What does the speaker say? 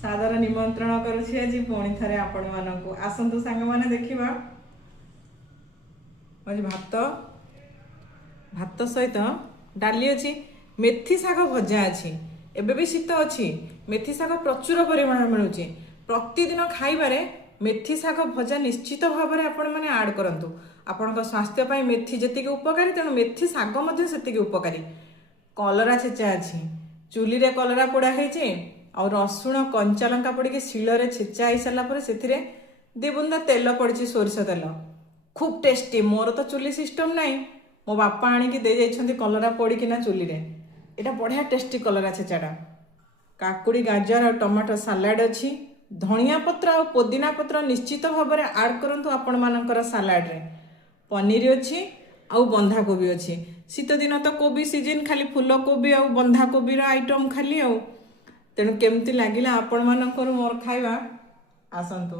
सादर निमंत्रण करुछि आज पुणी थरे आपण मानकु आसंतु सांग माने देखिबा। आज भात भात सहित डाली अच्छी मेथी शाग भजा अच्छी एबे भी शीत अच्छी मेथी शाग प्रचुर परिमाण मिलूँ प्रतिदिन खाइबारे मेथी शाग भजा निश्चित भाव में आपण मैंने आड करंतु आपण स्वास्थ्य मेथी जी उपकारी तेणु मेथी शाग से उपकारी। कलरा छेचा अच्छी चूली रे कलरा पोड़ा होइछे आ रसुण कंचा लंका पड़ी शिଳରେ छेचा हो सारापर से दी बुंदा तेल पड़ी सोरिष तेल खूब टेस्टी। मोर तो चूली सिस्टम नाई मो बापा आणिकी दे जाइछन्ती कलरा पोड़िकिना चूली रे एटा बढ़िया टेस्टी कलरा छेचाटा। काकुड़ी गाजर और टमाटो सालाड अच्छी धनिया पत्र और पुदीना पत्र निश्चित भाव में आड करंतु आपण मानकर सालाड रे। पनीर अच्छी आउ बंधा कोबी अच्छी शीत दिन तो कोबी सीजन खाली फूल कोबी आउ बंधा कोबी आइटम खाली आउ तेणु केमती लगिला आपण मानकर मोर खाइबा आसंतु।